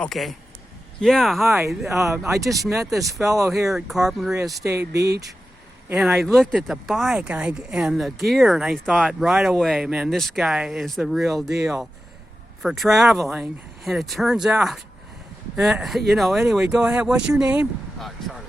Okay. Yeah, hi. I just met this fellow here at Carpinteria State Beach, and I looked at the bike and the gear, and I thought right away, man, this guy is the real deal for traveling. And it turns out, anyway, go ahead. What's your name? Charlie.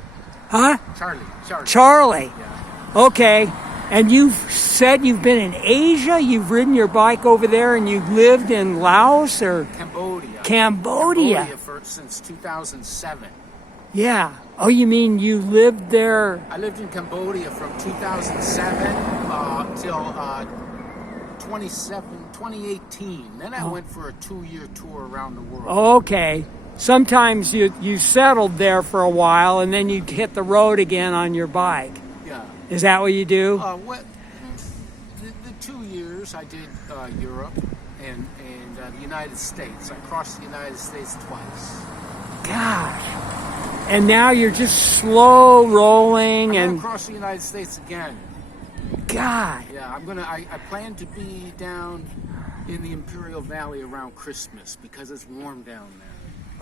Huh? Charlie. Charlie. Yeah. Okay. And you've said you've been in Asia? You've ridden your bike over there and you've lived in Laos or? Cambodia. Cambodia since 2007. Yeah. Oh, you mean you lived there? I lived in Cambodia from 2007 till 2018. Then I went for a 2-year tour around the world. Okay. Sometimes you settled there for a while and then you hit the road again on your bike. Yeah. Is that what you do? The 2 years I did Europe and the United States. I crossed the United States twice. Gosh. And now you're just slow rolling I'm and gonna cross the United States again. God. Yeah, I plan to be down in the Imperial Valley around Christmas because it's warm down there.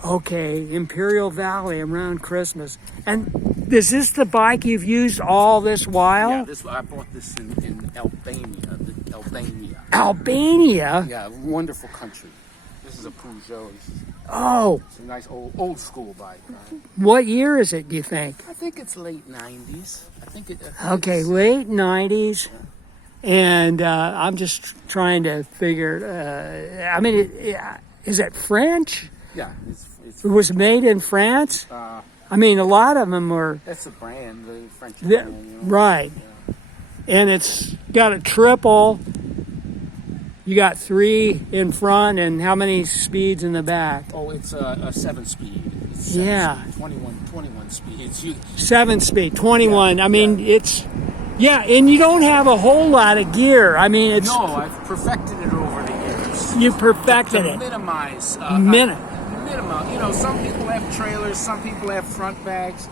Okay, Imperial Valley around Christmas. And is this the bike you've used all this while? Yeah, I bought this in Albania. Albania? Yeah, wonderful country. This is a Peugeot. Oh. It's a nice old school bike, right? What year is it, do you think? I think it's late 90s. Okay, late 90s. And I'm just trying to figure, is it French? Yeah. It was made in France? A lot of them were... That's a brand, the French brand. Right. Yeah. And it's got a triple. You got 3 in front, and how many speeds in the back? Oh, it's a 7-speed. Yeah. 21 speed. It's 7-speed, 21. Yeah, it's... Yeah, and you don't have a whole lot of gear. It's... No, I've perfected it over the years. You perfected to it. Minimize. Minimum. Some people have trailers, some people have front bags.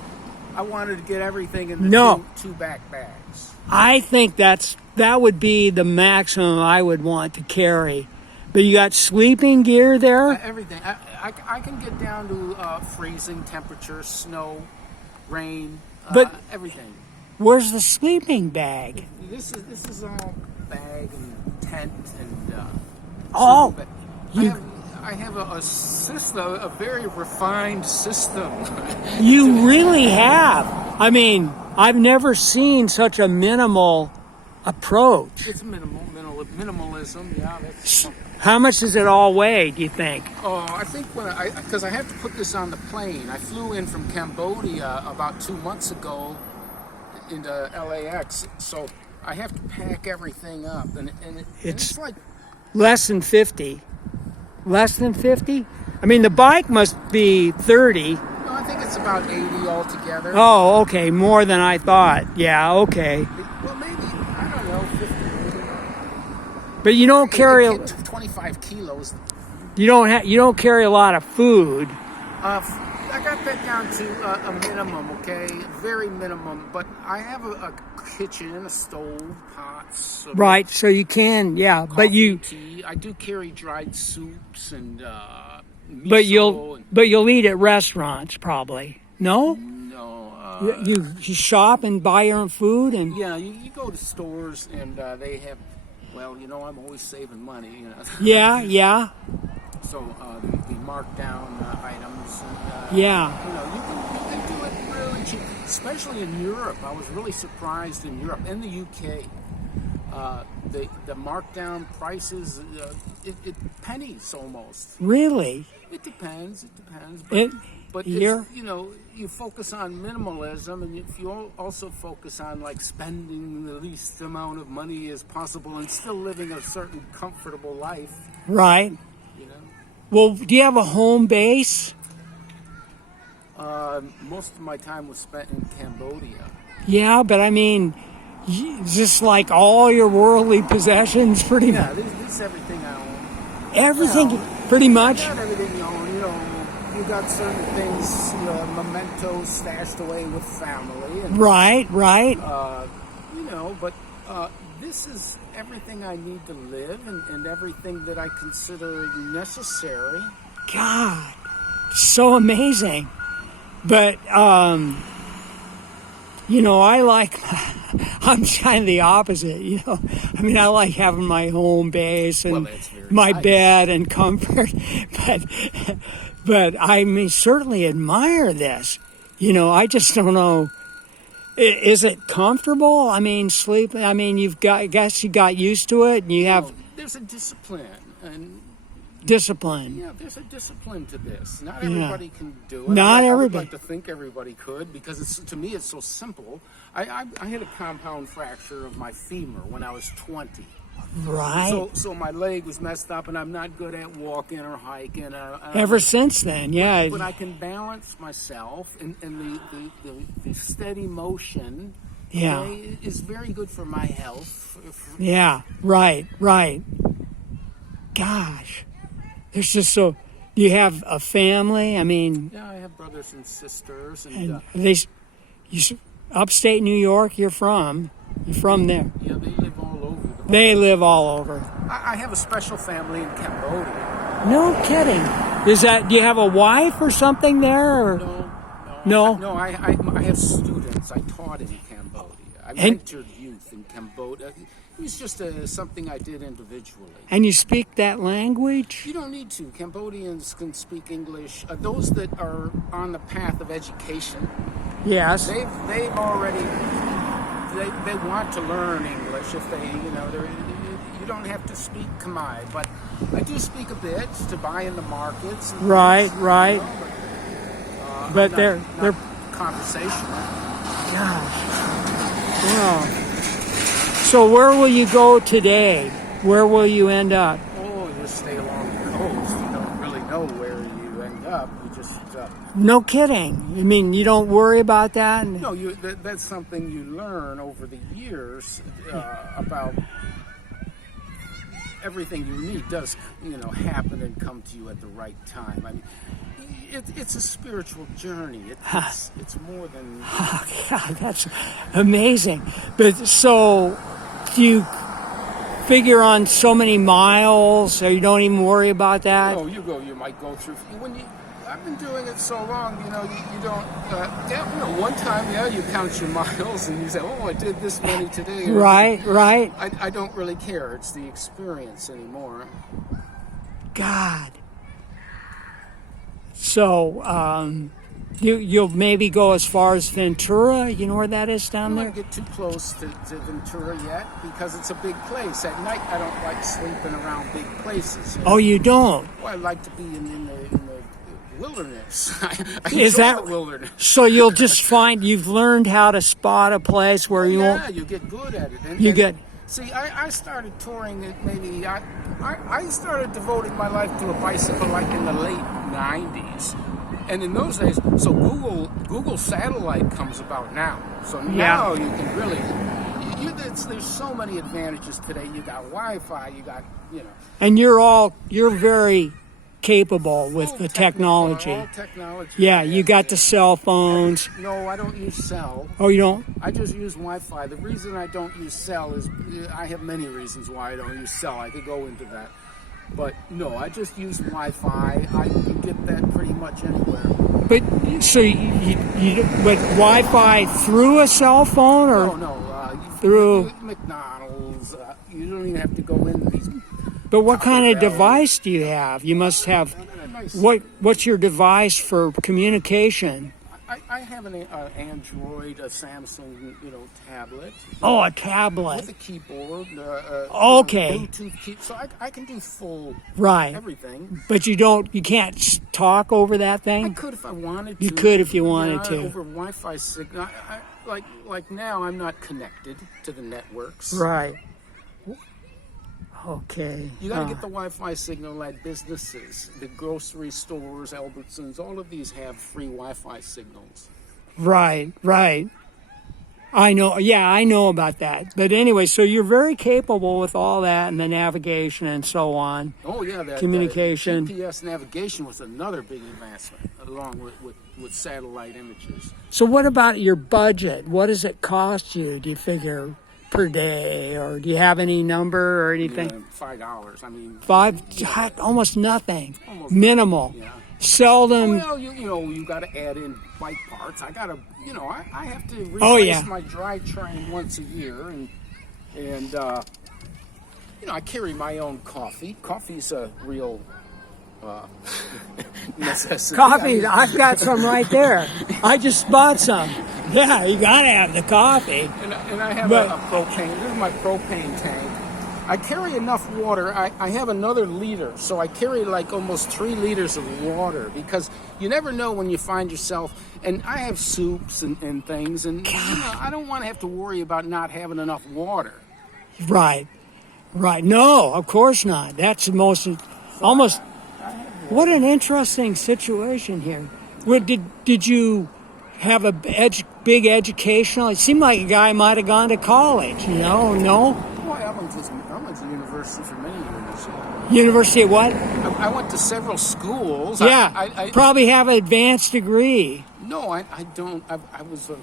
I wanted to get everything in the two back bags. I think that would be the maximum I would want to carry. But you got sleeping gear there? Everything. I can get down to freezing temperature, snow, rain, but everything. Where's the sleeping bag? This is all bag and tent and. I have a system, a very refined system. You really have. I've never seen such a minimal approach. It's minimalism, yeah. How much does it all weigh, do you think? Oh, I think because I have to put this on the plane. I flew in from Cambodia about 2 months ago into LAX, so I have to pack everything up, and it's like less than 50. Less than 50? The bike must be 30. No, I think it's about 80 altogether. Oh, okay, more than I thought. Yeah, okay. Well, maybe, I don't know, 50. But you don't carry 25 kilos. You don't carry a lot of food. I got that down to a minimum, okay? Very minimum. But I have a kitchen, a stove, pots. Right, so you can, yeah. But tea. I do carry dried soups and miso. But you'll eat at restaurants, probably. No? No. You shop and buy your own food and. Yeah, you go to stores and they have. Well, I'm always saving money. Yeah. So the marked down items. And, yeah. You can do it really cheap, especially in Europe. I was really surprised in Europe and the UK. The markdown prices, it pennies almost. Really? It depends. But here, you focus on minimalism, and if you also focus on spending the least amount of money as possible and still living a certain comfortable life. Right. Well, do you have a home base? Most of my time was spent in Cambodia. Yeah, but just like all your worldly possessions, pretty much. Yeah, this is everything I own. Everything, pretty much. Not everything you own. You got certain things, mementos stashed away with family. And, right. But this is everything I need to live and everything that I consider necessary. God. so amazing. But, you know, I'm kind of the opposite, you know. I mean, I like having my home base and my bed and comfort. But I mean, certainly admire this. You know, I just don't know. Is it comfortable? I mean, sleep. I mean, I guess you got used to it, and you have. There's a discipline, and discipline. yeah, there's a discipline to this. Not everybody can do it. Not I would everybody. like to think everybody could, because to me it's so simple. I had a compound fracture of my femur when I was 20. Right. So my leg was messed up, and I'm not good at walking or hiking. Ever since then, yeah. But I can balance myself, and the steady motion is very good for my health. Yeah, right. Gosh. There's just so... Do you have a family? I mean... Yeah, I have brothers and sisters. Upstate New York, you're from there. Yeah, they live all over. They live all over. I have a special family in Cambodia. No kidding. Do you have a wife or something there? Or? No, I have students. I taught in Cambodia. I mentored youth in Cambodia. It was just something I did individually. And you speak that language? You don't need to. Cambodians can speak English. Those that are on the path of education, yes, they've already they want to learn English. If they, you don't have to speak Khmer, but I do speak a bit to buy in the markets. Right. But they're conversational. Gosh. Wow. So where will you go today? Where will you end up? Oh, you just stay along the coast. You don't really know where you end up. You just... No kidding. I mean, you don't worry about that? No, that's something you learn over the years about everything you need does, happen and come to you at the right time. I mean, it's a spiritual journey. It's more than... Oh, God, that's amazing. But so, do you figure on so many miles, so you don't even worry about that? No, you might go through... I've been doing it so long, you don't... one time, you count your miles and you say, oh, I did this many today. Right. I don't really care. It's the experience anymore. God. So, you'll maybe go as far as Ventura? You know where that is down there? I don't want to get too close to Ventura yet, because it's a big place. At night, I don't like sleeping around big places. Oh, you don't? Well, I like to be in the wilderness. I Is enjoy that the wilderness? So you'll just find you've learned how to spot a place where you won't... Yeah, you get good at it. See, I started touring it maybe... I started devoting my life to a bicycle like in the late 90s. And in those days, so Google Satellite comes about now. So now you can really... there's so many advantages today. You got Wi-Fi, you got, And you're very capable with the technology. All technology. Yeah, you got the cell phones. No, I don't use cell. Oh, you don't? I just use Wi-Fi. The reason I don't use cell is I have many reasons why I don't use cell. I could go into that. But no, I just use Wi-Fi. I can get that pretty much anywhere. But so but Wi-Fi through a cell phone or through McDonald's? You don't even have to go in these. But what kind of device do you have? You must have. What's your device for communication? I have an Android, a Samsung, tablet. Oh, a tablet. With a keyboard. Okay. Bluetooth so I can do full everything. But you can't talk over that thing? I could if I wanted to. You could if you wanted to. Over Wi-Fi signal. Like now, I'm not connected to the networks. Right. Okay. You got to get the Wi-Fi signal at businesses, the grocery stores, Albertsons. All of these have free Wi-Fi signals. Right. I know. Yeah, I know about that. But anyway, so you're very capable with all that and the navigation and so on. Oh yeah, communication. GPS navigation was another big advancement, along with satellite images. So what about your budget? What does it cost you? Do you figure per day, or do you have any number or anything? $5. I mean, almost nothing. Minimal. Yeah. seldom. Well, you got to add in bike parts. I got to, I have to replace Oh, yeah. my drivetrain once a year, and I carry my own coffee. Coffee's a real necessity. Coffee, I've got some right there. I just bought some. Yeah, you gotta have the coffee. And I have a propane. This is my propane tank. I carry enough water. I have another liter, so I carry like almost 3 liters of water, because you never know when you find yourself. And I have soups and things, and I don't want to have to worry about not having enough water. Right. No, of course not. That's the most, almost. What an interesting situation here. Did you have a big educational? It seemed like a guy might have gone to college. No. Well, I went to university for many years. University of what? I went to several schools. Yeah, I probably have an advanced degree. No, I don't. I was a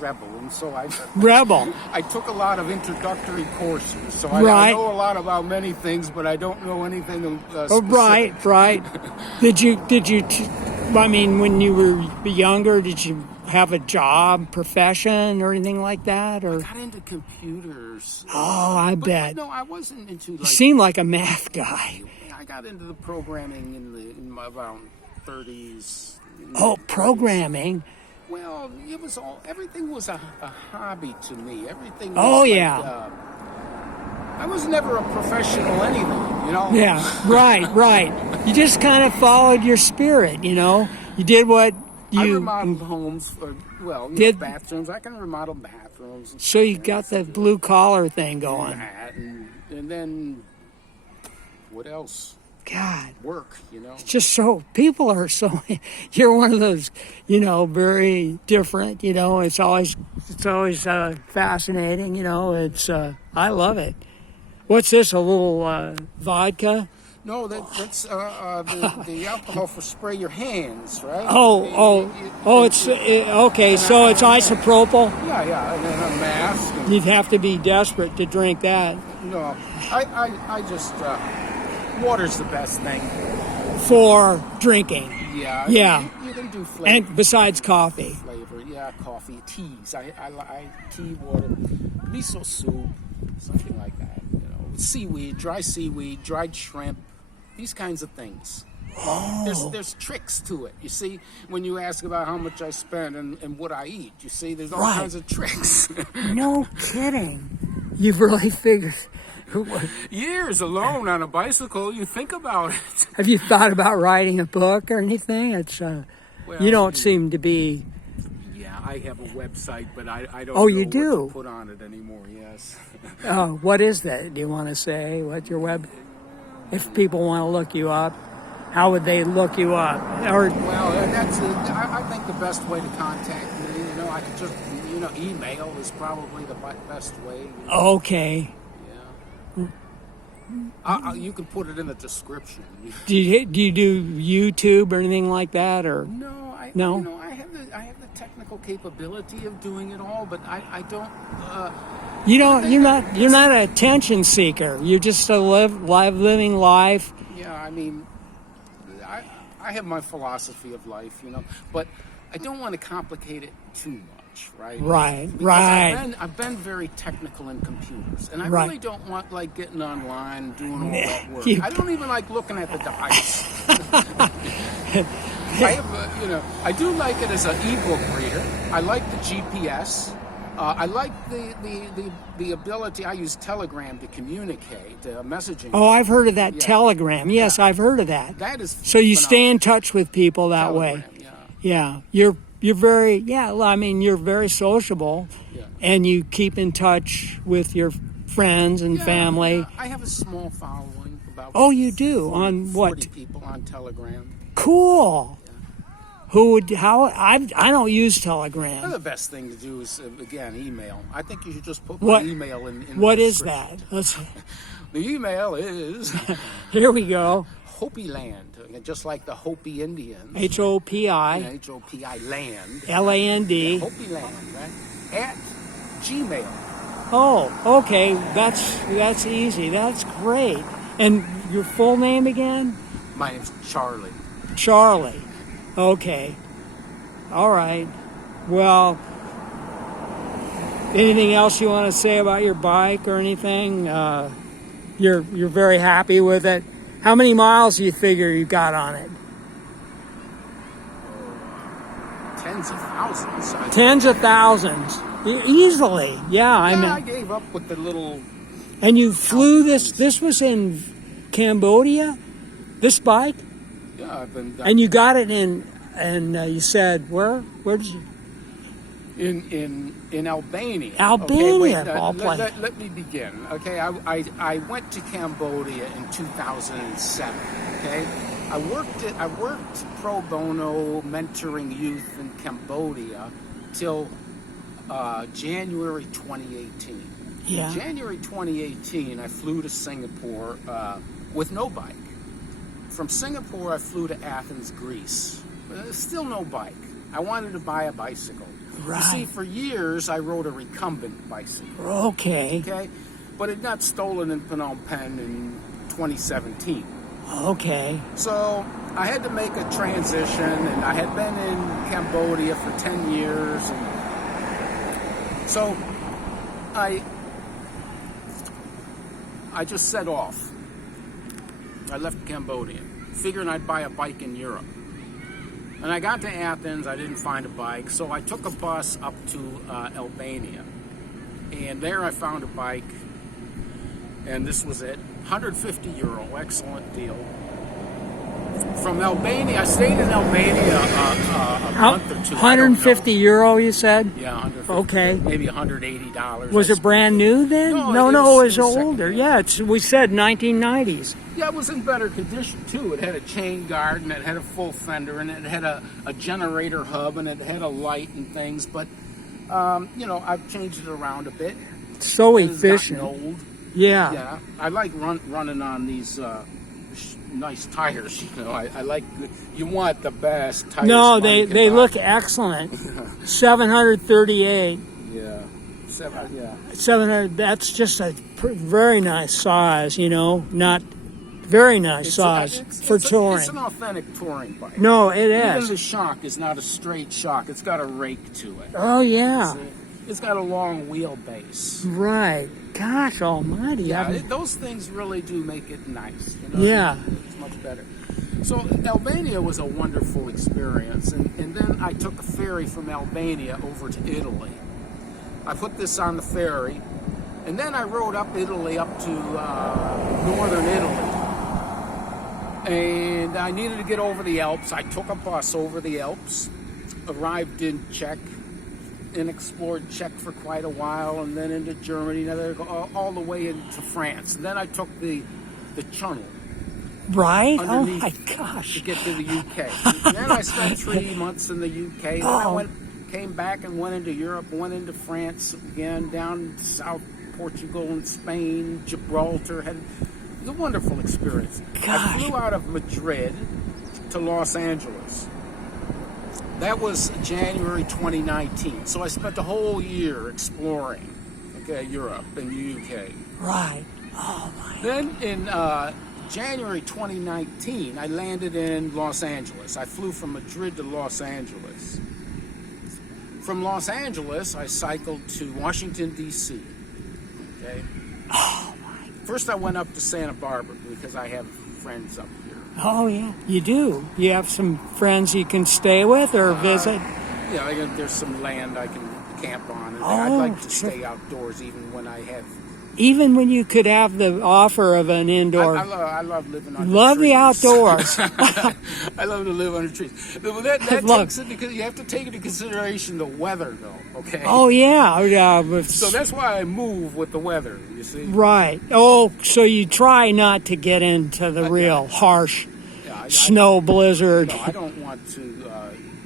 rebel, and so Rebel. I took a lot of introductory courses, so Right. I know a lot about many things, but I don't know anything Right. specific. Did you? I mean, when you were younger, did you have a job, profession, or anything like that? Or I got into computers. oh, I bet. No, I wasn't into. You seem like a math guy. I got into the programming in my around 30s. Oh, programming. Well, everything was a hobby to me. Everything was Oh, like, yeah. I was never a professional anything, Yeah, right. You just kind of followed your spirit, You did what you... I remodeled homes, bathrooms. I can remodel bathrooms. So you got the blue-collar thing going. And then, what else? God. Work, It's just so, people are so, you're one of those, very different, it's always fascinating, it's, I love it. What's this, a little vodka? No, that's the alcohol for spray your hands, right? Okay, so it's isopropyl? Yeah, and then a mask. You'd have to be desperate to drink that. No, I just, water's the best thing. For drinking? Yeah. You can do flavor. And besides coffee? Flavor, yeah, coffee, teas. I tea, water, miso soup, something like that. Seaweed, dried shrimp, these kinds of things. Oh. There's tricks to it. You see, when you ask about how much I spend and what I eat, you see, there's all kinds of tricks. No kidding. You've really figured... Years alone on a bicycle, you think about it. Have you thought about writing a book or anything? It's you don't seem to be... Yeah, I have a website, but I don't know you what to put on it anymore, yes. What is that? Do you want to say what your web... If people want to look you up, how would they look you up? Or well, I think the best way to contact me, I could just, email is probably the best way. Okay. You can put it in the description. Do you do YouTube or anything like that, or no? I have the technical capability of doing it all, but I don't. You're not an attention seeker. You're just a living life. Yeah, I mean, I have my philosophy of life, but I don't want to complicate it too much. Right. I've been very technical in computers, and I really don't want getting online and doing all that work. I don't even like looking at the device. I do like it as an ebook reader. I like the GPS. I like the ability. I use Telegram to communicate messaging. Oh, I've heard of that. Telegram. Yes, I've heard of that. That is so you stay in touch with people that Telegram, way. Yeah. You're very, you're very sociable, and you keep in touch with your friends and family. Yeah. I have a small following. About you do? 40, on what? 40 people on Telegram. Cool. I don't use Telegram. Well, the best thing to do is, again, email. I think you should just put my email in What is that? The email is... Here we go. Hopi Land, just like the Hopi Indians. Hopi. Hopi land. LAND. Hopi Land, right? At Gmail. Oh, okay. That's easy. That's great. And your full name again? My name's Charlie. Charlie. Okay. All right. Well, anything else you want to say about your bike or anything? You're very happy with it. How many miles do you figure you got on it? Tens of thousands. Tens of thousands. Easily. Yeah, I gave up with the little... And you flew this. This was in Cambodia? This bike? Yeah, I've been... And you got it in, and you said, where? Where did you... In Albania. Albania, okay, all let me begin. Okay, I went to Cambodia in 2007. Okay, I worked pro bono mentoring youth in Cambodia till January 2018. Yeah. In January 2018, I flew to Singapore with no bike. From Singapore, I flew to Athens, Greece. Still no bike. I wanted to buy a bicycle. Right. You see, for years, I rode a recumbent bicycle. Okay. Okay? But it got stolen in Phnom Penh in 2017. Okay. So I had to make a transition, and I had been in Cambodia for 10 years. And so I just set off. I left Cambodia, figuring I'd buy a bike in Europe. And I got to Athens, I didn't find a bike, so I took a bus up to Albania. And there I found a bike, and this was it, €150, excellent deal. From Albania, I stayed in Albania a month or two. €150, you said? Yeah, $150. Okay. Maybe $180. Was it brand new then? No, it was older. secondhand. Yeah, we said 1990s. Yeah, it was in better condition too. It had a chain guard, and it had a full fender, and it had a generator hub, and it had a light and things. But I've changed it around a bit. So It's efficient. gotten old. Yeah. Yeah, I like running on these nice tires. I like. You want the best tires. No, money can they buy. look excellent. 738. Yeah. 700. That's just a very nice size. Not very nice size for touring. It's an authentic touring bike. No, it Even is. the shock is not a straight shock. It's got a rake to it. Oh yeah. It's got a long wheelbase. Right. Gosh almighty. Yeah, those things really do make it nice. Yeah. It's much better. So Albania was a wonderful experience. And then I took a ferry from Albania over to Italy. I put this on the ferry. And then I rode up Italy up to northern Italy. And I needed to get over the Alps. I took a bus over the Alps, arrived in Czech, and explored Czech for quite a while, and then into Germany, and all the way into France. And then I took the channel. Right? Oh underneath my gosh. to get to the UK. And then I spent 3 months in the UK. Then I came back and went into Europe, went into France again, down South Portugal and Spain, Gibraltar. It was a wonderful experience. Gosh. I flew out of Madrid to Los Angeles. That was January 2019. So I spent the whole year exploring, Europe and the UK. Right. Oh my. Then in January 2019, I landed in Los Angeles. I flew from Madrid to Los Angeles. From Los Angeles, I cycled to Washington, D.C. Okay. Oh my. First, I went up to Santa Barbara because I have friends up here. Oh yeah. You do. You have some friends you can stay with or visit. Yeah, there's some land I can camp on. And Oh, I'd like to sure. stay outdoors even when I have. Even when you could have the offer of an indoor. I love living under Love trees. the outdoors. I love to live under trees. That takes it because you have to take into consideration the weather, though. Okay. Oh yeah. So that's why I move with the weather. You see. Right. Oh, so you try not to get into the real harsh snow blizzard. No, I don't want to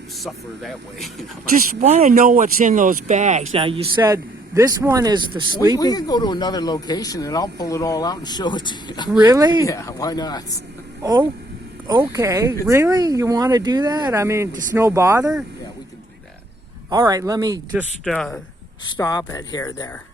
suffer that way. Just want to know what's in those bags. Now you said this one is the We sleeping. can go to another location and I'll pull it all out and show it to you. Really? Yeah. Why not? Oh, okay. Really? You want to do that? I mean, it's no bother. Yeah, we can do that. All right. Let me just stop it here. There.